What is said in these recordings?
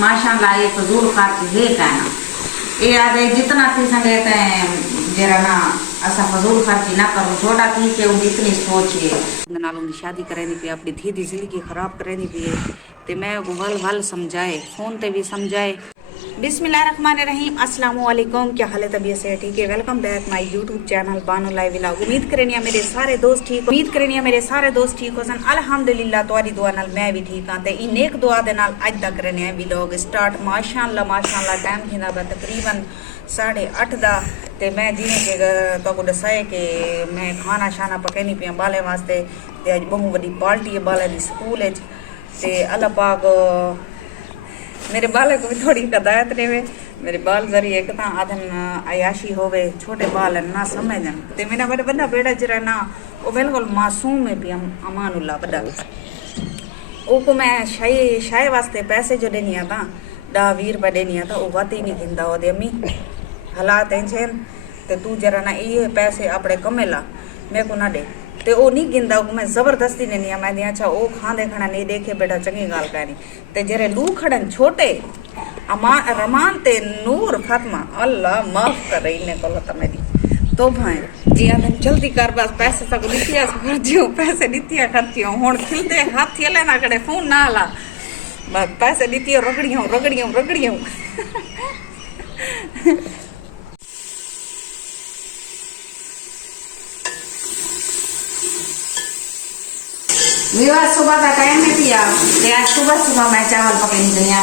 माशाल्लाह ये फजूल खर्च है कहना ये आदे जितना थी संगे जरा ना असा फजूल खर्ची ना करूँ छोटा थी के उनकी इतनी सोच है नाल उनकी शादी करेनी पी अपनी धी दी जिंदगी खराब करेनी पी ते मैं वल वल समझाए फोन ते भी समझाए। बिस्मिल्लाहिर्रहमानिर्रहीम अस्सलाम वालेकुम, क्या हाल है? तबीयत से ठीक है? Welcome back my YouTube channel Bano live vlog. उम्मीद करेनी मेरे सारे दोस्त ठीक हो सन। अल्हम्दुलिल्लाह तुम्हारी दुआ नाल मैं भी ठीक हाँ। ते इन एक दुआ दे नाल अज तक करने व्लॉग स्टार्ट। माशाअल्लाह टाइम थींदा पिया तकरीबन 8:30 दा। ते मैं जिवें कि तुहानू दसाए कि मैं खाना शाना पकानी पिया बाले वास्ते। ते अज बहुत वड्डी पार्टी है बाले दी स्कूल च। ते अल्लाह पाक मेरे बाल को भी थोड़ी हिदायत देवे। मेरे बाल जरी एक तो आधन अयाशी होवे, छोटे बाल ना समझन। ते मेरा बड़ा बड़ा बेटा जरा ना वो बिल्कुल मासूम है भी अमानुल्लाह बड़ा। वो मैं शाय वास्ते पैसे जो देनी था 10-20 रुपये देनी था वो वत ही नहीं गिनता। वो अम्मी हालात हैं ते तू जरा ना ये पैसे अपने कमे ला मेरे को ना दे। ते वो नहीं गिनता मैं जबरदस्ती देनी है। मैं अच्छा वो खाने खाना नहीं देखे बेटा चंगी गाल कहनी। ते जरे लू खड़न छोटे रमान ते नूर फातिमा अल्लाह माफ कर रही ने को मेरी तो भाई जी आदम जल्दी कर बस पैसे तक लिखिया खर्चियो पैसे दितिया खर्चियो हुन खिलते हाथ हले ना कड़े फोन ना ला बस पैसे दितियो रगड़ियो विवाह सुबह का टाइम है पिया। आज सुबह मैं चावल पकानी गनिया।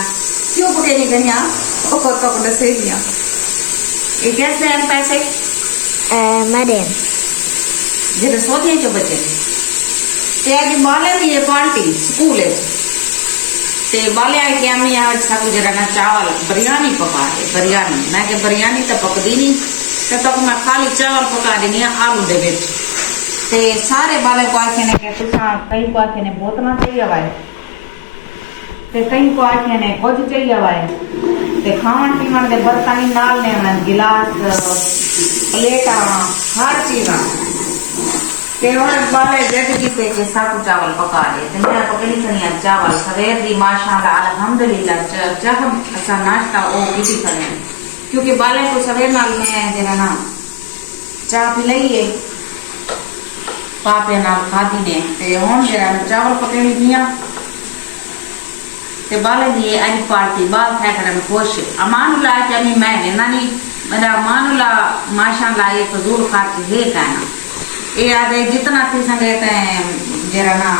क्यों पकानी गनिया? ओ को तो दसे दिया। ये कैसे हैं पैसे? मरियम जरा सोचिए जो बचे ते आज बाले की ये पार्टी स्कूल है ते बाले आए कि अम्मी आज सब जरा ना चावल बिरयानी पका दे। बिरयानी मैं के बिरयानी तो पकदी नहीं तो मैं खाली चावल पका देनी आलू दे विच। ते सारे बाले को आखे ने के तुसा कई को आखे ने बोतला चाहिए वाए ते कई को आखे ने कुछ चाहिए वाए ते खावन पीवन दे बर्तन नाल ने गिलास प्लेटा हर चीज ते और बाले जेट की के साकू चावल पका दे। ते मैं पकड़ी खनिया चावल सवेर दी माशाअल्लाह अल्हम्दुलिल्लाह जब असा नाश्ता ओ किसी खने क्योंकि बाले को सवेर नाल में जरा ना चाय पिलाइए पापे नाल खादी ने ते हुन जरा चावल पकड़ी दिया ते बाले दी आज पार्टी बाल फेंकने में खुश अमानुल्लाह के अम्मी मैं ने नानी मेरा अमानुल्लाह माशाअल्लाह ये फजूल खर्च है कहना ये आदे जितना थी संगे जरा ना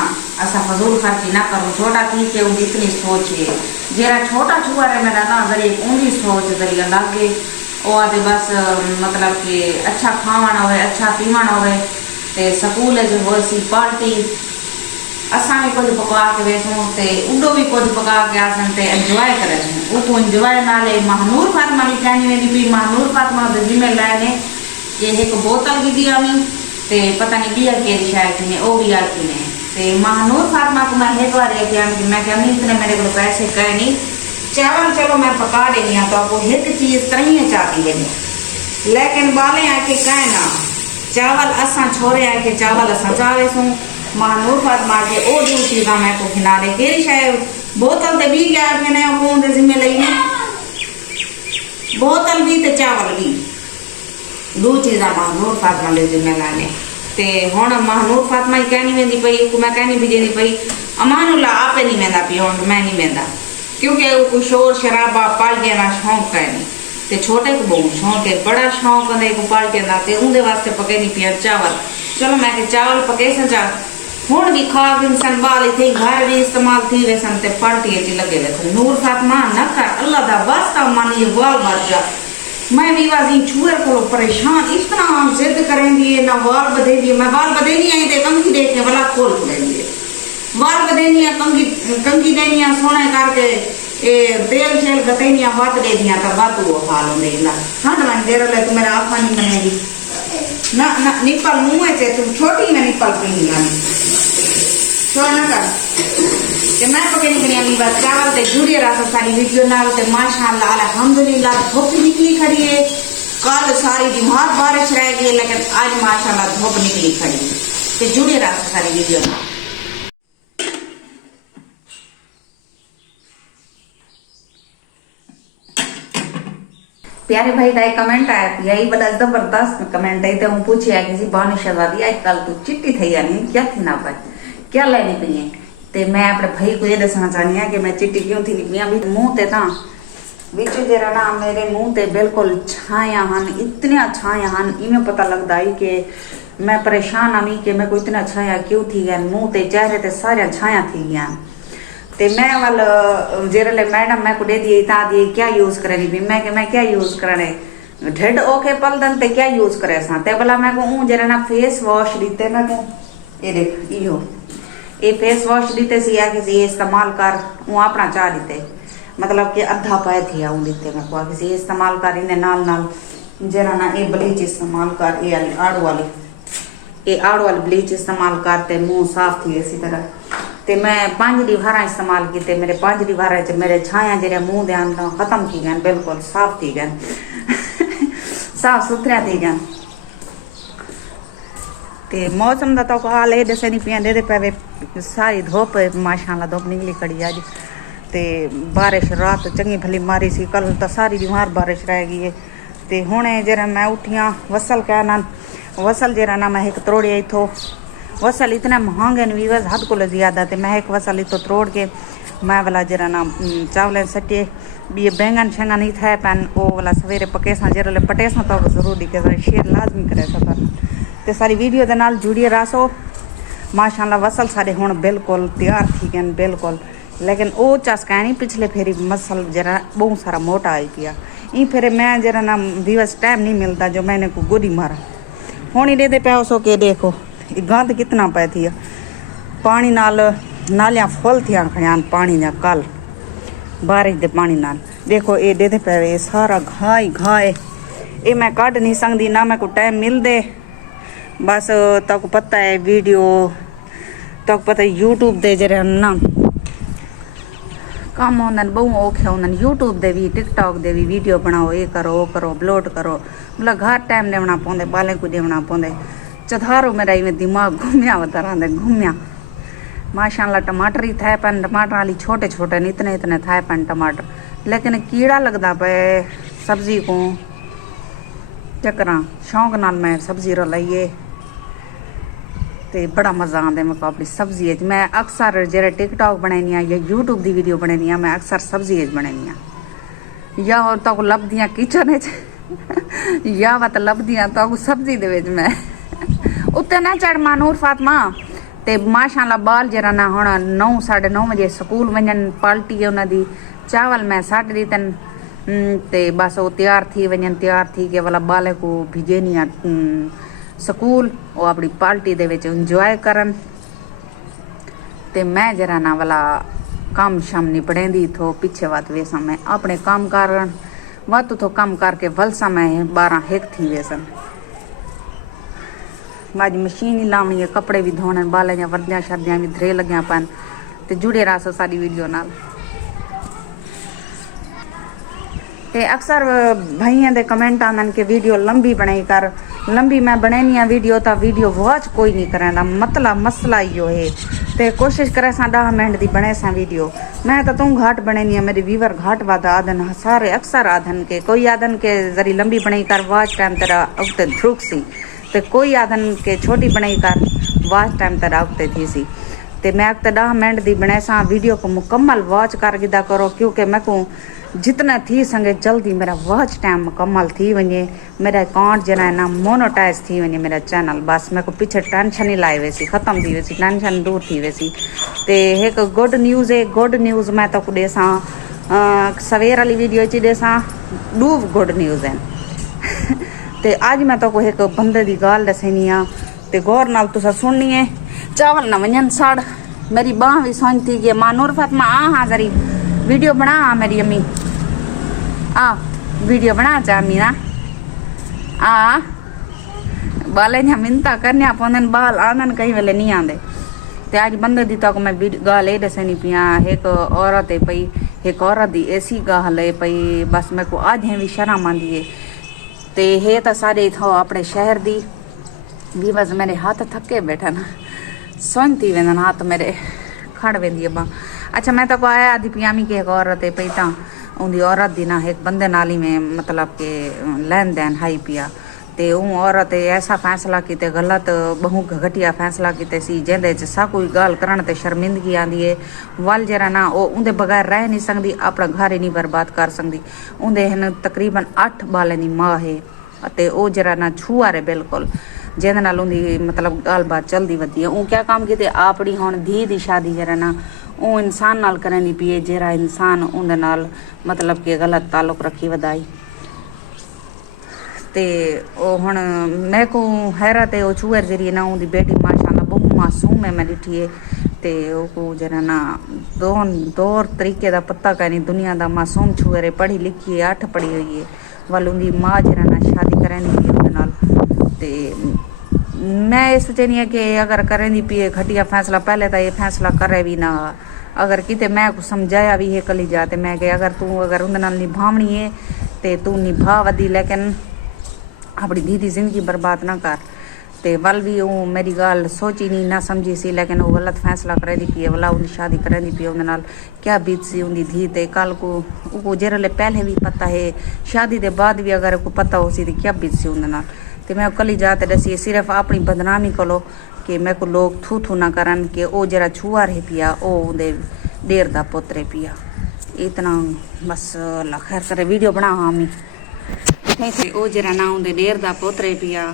असा फजूल खर्ची ना करूँ छोटा थी के उनकी इतनी सोच है जरा छोटा छुआ है मेरा ना अगर एक ऊँगी सोच जरिए लागे वो आदे बस मतलब कि अच्छा खावन हो अच्छा पीवन हो ते स्कूल जो हो सी पार्टी असा भी कुछ पका के वेसूं ते उडो भी कुछ पका के आसन ते एंजॉय करे वो को एंजॉय नाले महनूर फातिमा भी कहनी वेंदी पी महनूर फातिमा दे जिम्मे लाने ये एक बोतल की दिया मी ते पता नहीं बिया के शायद ने ओ भी आती ने ते महनूर फातिमा को मैं एक बार मैं कहनी इतने मेरे को पैसे कहे नहीं चावल चलो मैं पका देनी तो आपको एक चीज तरिए चाहती है लेकिन बाले आके कहे ना चावल असा छोरे आए के चावल असा चावे सू महानूर फातिमा के ओ दू चीजा मैं को खिलाने केरी शायद बोतल ते भी गया के ने कौन दे जिम्मे लई ने बोतल भी ते चावल भी दो चीजा महानूर फातिमा ले जिम्मे लाने ते हुन महानूर फातिमा ही कहनी वेंदी पई को मैं कहनी भेजेंदी पई अमानुल्लाह आपे नहीं वेंदा पी हुन मैं नहीं वेंदा क्योंकि वो शोर शराबा पार्टियां ना शौक है ते छोटे को बहुत शौक है बड़ा शौक है को पार्टी ना ते उनके वास्ते पके नहीं पिया चावल चलो मैं के चावल पके सजा हुन भी खा इंसान बाल थे घर भी इस्तेमाल थी वैसन ते पार्टी च लगे वे नूर फातिमा न कर अल्लाह दा वास्ता मानी वाल मर जा मैं भी वाजी छुए को परेशान इतना जिद करेंगी ना वाल बदे दी मैं वाल बदे नहीं आई ते कंगी दे के वाला खोल लेंगे वाल बदे नहीं कंगी देनी सोने करके ए तेल शेल गतेनिया बात दे दिया तो बात वो हाल होने ना ठंड में देर ले तो मेरा आँख नहीं बनेगी ना ना निपल मुँह है तुम छोटी में निपल पीनी गानी छोड़ ना कर कि मैं पके नहीं करिया बात चावल ते जुड़े रहा सारी वीडियो नाल ते माशाअल्लाह अल्हम्दुलिल्लाह धूप निकली खड़ी है। कल सारी दिमाग बारिश रह गई लेकिन आज माशाअल्लाह धूप निकली खड़ी है ते जुड़े रहा सारी वीडियो नाल। प्यारे भाई का एक कमेंट आया था, यही बड़ा जबरदस्त कमेंट है। तो हूँ पूछे किसी बानी शहजादी आजकल तू चिट्टी थी या नहीं, क्या थी ना पाए, क्या लेनी पई है। तो मैं अपने भाई को ये दसना चाहनी है कि मैं चिट्टी क्यों थी नहीं पिया। मुंह ते ता बिच जरा ना मेरे मुंह ते बिल्कुल छाया हन, इतने छाया हन, इमें पता लगता है कि मैं परेशान आनी कि मैं को इतना छाया क्यों थी गया। मुंह ते चेहरे ते सारे छाया थी गया। ते मैं वाल जेरले मैडम मैं को दे दिए ता दिए क्या यूज करेगी भी मैं क्या यूज करने ढेड ओके पलदन ते क्या यूज करे सा। ते बोला मैं को जरा ना फेस वॉश दीते मैं को ये देख इहो ये फेस वॉश दीते सी या किसी ये इस्तेमाल कर वो अपना चाह दीते, मतलब कि अद्धा पाए थी आऊँ दीते मैं को किसी इस्तेमाल कर इन्हें नाल नाल जरा ना ये ब्लीच इस्तेमाल कर, ये आड़ वाली ब्लीच इस्तेमाल करते मुंह साफ थी इसी तरह। ते मैं 5 दीवारा इस्तेमाल किते, मेरे 5 दीवारा च मेरे छाया जरा मुंह दे अंदर खत्म थी गए, बिल्कुल साफ थी गए साफ सुथरा थी गए। ते मौसम का तो हाल है दसे नहीं पिया दे पे सारी धुप माशाल्लाह धुप निकली खड़ी अज। ते बारिश रात चंगी भली मारी सी, कल तो सारी दीवार बारिश रह गई है। ते हुणे जरा मैं उठिया वसल कहना वसल जरा ना मैं एक त्रोड़िया इथो वसल इतने महंगे न वीवस हद को ज्यादा। ते मैं एक वसल इतो त्रोड़ के मैं वाला जरा ना चावल सटे भी बैंगन शैंगन ही थे पैन वो वाला सवेरे पके सा जरा पटे सा तो जरूरी के शेयर लाजमी करे सा। ते सारी वीडियो दे नाल जुड़िए रासो माशाल्लाह। वसल सारे हुण बिल्कुल तैयार थी गए बिल्कुल, लेकिन वो चस्का नहीं पिछले फेरी मसल जरा बहुत सारा मोटा आई पिया। ई फिर मैं जरा ना दिवस टाइम नहीं मिलता जो मैंने को गोदी मारा होनी दे दे पे सो के देखो गंद कितना पै थी पानी नाल नालियां फुल थिया खड़ियान पानी ना कल बारिश दे पानी नाल देखो ये दे पे सारा घाए ये मैं कढ़ नहीं सकती ना मैं को टाइम मिल दे। बस तक पता है वीडियो तक पता है यूट्यूब दे जरा ना कम होंगे बहु औखे होंगे यूट्यूब दे भी टिकटॉक दे भी वीडियो बनाओ ये करो वो करो अपलोड करो, मतलब घर टाइम देना पौंदे बाले को देना पौंदे। चधारो मेरा इवें दिमाग घूमिया तरह दे घूमिया माशाल्लाह। टमाटर ही थे पैन टमाटर वाली छोटे छोटे इतने इतने थे पैन टमाटर, लेकिन कीड़ा लगता पे सब्जी को चक्कर शौक नाल मैं सब्जी रलाइए ते बड़ा मज़ा आता मैं को अपनी सब्जी मैं अक्सर जेरे टिकटॉक बनानी या यूट्यूब की वीडियो बनानी मैं अक्सर सब्जी बनानी या और तो लभदियाँ किचन या वत लभदियाँ तो सब्जी दे मैं उत्ते ना चढ़ मानूर फातमा ते माशाल्लाह बाल जरा ना हुण 9 साढ़े 9 बजे स्कूल वजन पार्टी है उन्होंने चावल मैं साट दी तन ते बस वो तैयार थी वजन तैयार थी के वाला बाले को भिजेनी स्कूल वो अपनी पार्टी दे विच इंजॉय करन। ते मैं जरा ना वाला काम शाम निपड़ेंदी थो पीछे बात वे समय अपने काम करन वत तो काम करके वल समय 12-1 थी वेसन। आज मशीन ही लावनी है कपड़े भी धोने बाले या वर्दियां शर्दियां भी धरे लग्या पन ते जुड़े रहो सारी वीडियो नाल। ते अक्सर भाइयों दे कमेंट आंदन के वीडियो लंबी बनाई कर, लंबी मैं बनानी वीडियो तो वीडियो वॉच कोई नहीं करेंदा, मतलब मसला यो है। ते कोशिश करे 10 मिनट की बने सा वीडियो मैं तो तू घाट बनानी मेरे व्यूवर घाट वाद आदन सारे अक्सर आदन के कोई आदन के जरी लंबी बनाई कर वॉच टाइम तेरा उगते ध्रुक सी, तो कोई आदन के छोटी बनाई कर वॉच टाइम तेरा उगते थी सी। ते मैं 10 मिनट की बने सा वीडियो को मुकम्मल वॉच कर गिदा करो, क्योंकि मैं को जितना थी संगे जल्दी मेरा वॉच टाइम मुकम्मल थी वने, मेरा अकाउंट जरा है ना मोनोटाइज थी वने मेरा चैनल। बस मैं को पीछे टेंशन ही लाए वैसी ख़त्म थी वैसी टेंशन दूर थी वैसी। ते एक गुड न्यूज़ है, गुड न्यूज़ मैं तो देसा सवेर वाली वीडियो च देसा डूब गुड न्यूज़ है ते आज मैं तो एक बंदे की गाल दसनी आ ते गौर नाल तुसा सुननी है। चावल ना वजन सड़ मेरी बांह भी सुन थी कि मानूर फातिमा हाँ जरी वीडियो बना मेरी अम्मी वीडियो बना चा अम्मी ना बाले ने मिन्नता करने पौंदे बाल आंदन कई वेले नहीं आंदे। ते अज बंदे दी तक मैं गाल ये दसनी पिया एक औरत है पई एक औरत दी ऐसी गाल है पई बस मेरे को अज भी शर्म आंदी है। ते है तो सारे इथों अपने शहर दी भी बस मेरे हाथ थके बैठन सुनती वेंदन हाथ मेरे खड़ वेंदी बां। अच्छा मैं तो आया आदि पियामी की एक औरत है पई ता ਉਹਦੀ ਔਰਤ ਦੀ ਨਾ ਇੱਕ ਬੰਦੇ ਨਾਲ ਹੀ ਮੈਂ ਮਤਲਬ ਕਿ ਲੈਣ ਦੇਣ ਹਾਈ ਪਿਆ ਤੇ ਉਹ ਔਰਤ ਐਸਾ ਫੈਸਲਾ ਕੀਤੇ ਗਲਤ ਬਹੁ ਘਟੀਆ ਫੈਸਲਾ ਕੀਤੇ ਸੀ ਜਿਹਦੇ ਚ ਸਾ ਕੋਈ ਗੱਲ ਕਰਨ ਤੇ ਸ਼ਰਮਿੰਦਗੀ ਆਂਦੀ ਏ ਵੱਲ ਜਰਾ ਨਾ ਉਹ ਉਹਦੇ ਬਗੈਰ ਰਹਿ ਨਹੀਂ ਸਕਦੀ ਆਪਣਾ ਘਰ ਹੀ ਨਹੀਂ ਬਰਬਾਦ ਕਰ ਸਕਦੀ ਉਹਦੇ ਹਨ ਤਕਰੀਬਨ 8 ਬਾਲਾਂ ਦੀ ਮਾਂ ਹੈ ਅਤੇ ਉਹ ਜਰਾ ਨਾ ਛੂਆ ਰੇ ਬਿਲਕੁਲ ਜਿਹਦੇ ਨਾਲ ਉਹਦੀ ਮਤਲਬ ਗੱਲਬਾਤ ਚਲਦੀ ਵਧੀ ਹੈ ਉਹ ਕਿਆ ਕੰਮ ਕੀਤੇ ਆਪਣੀ ਹੁਣ ਧੀ ਦੀ ਸ਼ਾਦੀ ਜਰਾ ਨਾ ਉਹ ਇਨਸਾਨ ਨਾਲ ਕਰਨੀ ਪਈ ਜਿਹੜਾ ਇਨਸਾਨ ਉਹਦੇ ਨਾਲ ਮਤਲਬ ਕਿ ਗਲਤ ਤਾਲੁਕ ਰੱਖੀ ਵਧਾਈ ਤੇ ਉਹ ਹੁਣ ਮੈਂ ਕੋ ਹੈਰਤ ਹੈ ਉਹ ਛੂਅਰ ਜਰੀ ਨਾ ਉਹਦੀ ਬੇਟੀ ਮਾਸ਼ਾਅੱਲਾ ਬਹੁਤ ਮਾਸੂਮ ਹੈ ਮੈਂ ਡਿਠੀ ਤੇ ਉਹ ਕੋ ਜਰਾ ਨਾ ਦੋ ਤਰੀਕੇ ਦਾ ਪਤਾ ਕਹਨੀ ਦੁਨੀਆ ਦਾ ਮਾਸੂਮ ਛੂਅਰ ਪੜ੍ਹੀ ਲਿਖੀ ਹੈ 8 ਪੜ੍ਹੀ ਹੋਈ ਹੈ ਵੱਲ ਉਹਦੀ ਮਾਂ ਜਰਾ ਨਾ ਸ਼ਾਦੀ ਕਰਨੀ ਪਈ ਉਹਦੇ ਨਾਲ ਤੇ ਮੈਂ ਇਹ सोचनी है कि अगर करें दी पिए घटिया फैसला पहले तो ये फैसला करे भी ना अगर किते मैं को समझाया भी है कली जाते मैं कि अगर तू अगर उनके नाल निभावनी है तो तू निभा वधी लेकिन अपनी धी दी जिंदगी बर्बाद ना कर ते वल भी वो मेरी गल सोची नहीं ना समझी सी लेकिन वो गलत फैसला करे दी पी वाला उनकी शादी करे दी पी उनके नाल क्या बीत सी उनकी धी ते कल को जेरले पहले भी पता है शादी के बाद भी अगर को पता हो सी तो क्या बीत सी उनके नाल ते मैं कली जाते दसी सिर्फ अपनी बदनामी करो कि मैं को लोग थू ना करन कि ओ जरा छुआ रह पिया ओ उनदे देर दा पुत्र पिया इतना बस अल्लाह खैर करे वीडियो बना हम इथे से ओ जरा ना उनदे देर दा पुत्र पिया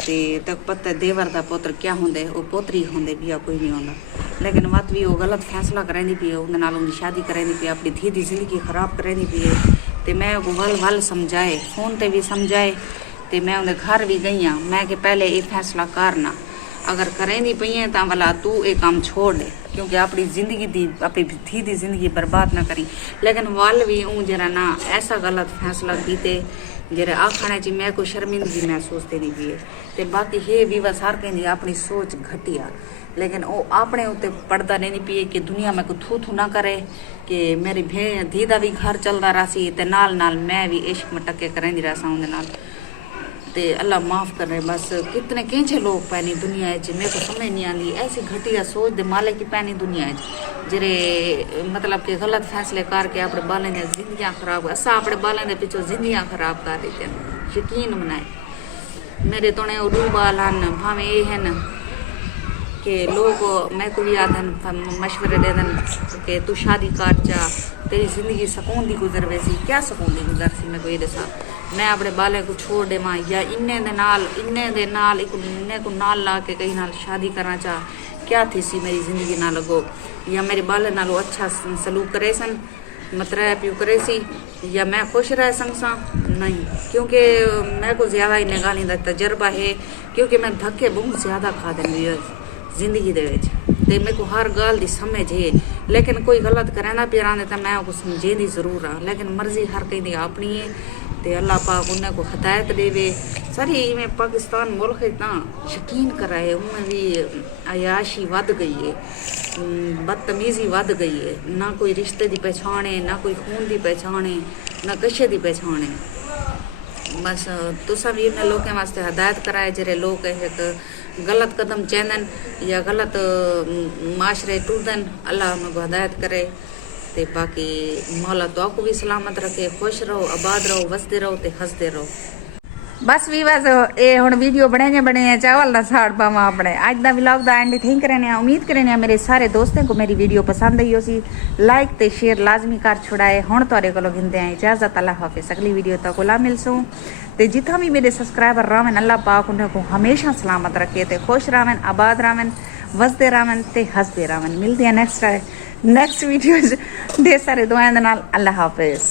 ते तक पता देवर दा पुत्र क्या हुंदे ओ पोतरी हुंदे पिया कोई नहीं होंदा लेकिन मत भी वो गलत फैसला करेंदी पी उनदे नाल उनकी शादी करेंदी पी अपनी धी दी जिंदगी खराब करेंदी पी ते मैं को वल समझाए फोन ते भी समझाए ते मैं उनके घर भी गई हाँ मैं कि पहले ये फैसला करना अगर करें दी पई है तो भला तू ये काम छोड़ दे क्योंकि अपनी जिंदगी दी अपनी धी दी जिंदगी बर्बाद ना करी लेकिन वाल भी ऊँ जरा ना ऐसा गलत फैसला कीते जरा आखने ची मैं कोई शर्मिंदगी महसूस नहीं पी ते बाकी हे भी बस हर कहीं अपनी सोच घटिया लेकिन वो अपने उत्ते पढ़ता नहीं पी कि दुनिया में को थू ना करे कि मेरी धी का भी घर चलता रहा सी ते नाल मैं भी इश्क में टके करें रहा उनके नाल ते अल्लाह माफ़ करे बस कितने कैसे लोग पैनी दुनिया मेरे को समझ नहीं आती ऐसी घटिया सोच दे माले की पैनी दुनिया जेरे मतलब कि गलत फैसले करके अपने बालें दी जिंदगियां खराब असा अपने बालें दे पिछों जिंदगियां खराब कर देते हैं यकीन मनाए मेरे तो ने रू बाल हैं भावें ये हैं कि लोग मैं को भी आदन मशवरे दे दन कि तू शादी कर जा तेरी जिंदगी सुकून दी गुजर वैसी क्या सुकून दी गुजर सी मैं को ये दसा मैं अपने बाले को छोड़ देवा या इन्ने दे नाल इन्ने को नाल ला के कहीं नाल शादी करना चाह क्या थी सी मेरी जिंदगी ना लगो या मेरे बाले नालों अच्छा सलूक करे सन मतलब प्यू करे सी या मैं खुश रह सकसा नहीं क्योंकि मैं को ज़्यादा इन्ने गाली का तजर्बा है क्योंकि मैं धक्के बहुत ज़्यादा खा देंगी जिंदगी दे विच ते मेरे को हर गल दी समझ है लेकिन कोई गलत करना पिया तो मैं को समझेंदी जरूर हाँ लेकिन मर्जी हर कहीं अपनी है ते अल्लाह पाक उन्हें को हिदायत देवे सारी में पाकिस्तान मुल्क है ना यकीन कराए उनमें भी अयाशी वध गई है बदतमीजी वध गई है ना कोई रिश्ते की पहचान है ना कोई खून की पहचान है ना किसी की पहचान है बस तुसा भी इन्हें लोगों वास्ते हिदायत कराए जेरे लोग एक गलत कदम चैनन या गलत माशरे टूटन अल्लाह उनको हिदायत करे ते बाकी मौला तो आपको भी सलामत रखे खुश रहो आबाद रहो वसते रहो ते हंसते रहो बस भी बस ये हुण वीडियो बने चावल का साड़ पावा अपने अज का व्लॉग का एंड थिंक करने उम्मीद करने मेरे सारे दोस्तों को मेरी वीडियो पसंद आई होसी लाइक ते शेयर लाजमी कर छुड़ाए हुण तुहाडे कोलों गिनदे आं इजाजत अल्लाह हाफिज़ अगली वीडियो तक ला मिलसूं ते जितना भी मेरे सब्सक्राइबर रहन अल्लाह पाक उन्हें को हमेशा सलामत रखे ते खुश रहन आबाद रहन वसदे रहन ते हंसदे रहन मिलते हैं नेक्स्ट वीडियो ढेर सारे दुआएं दे नाल अल्लाह हाफिज़।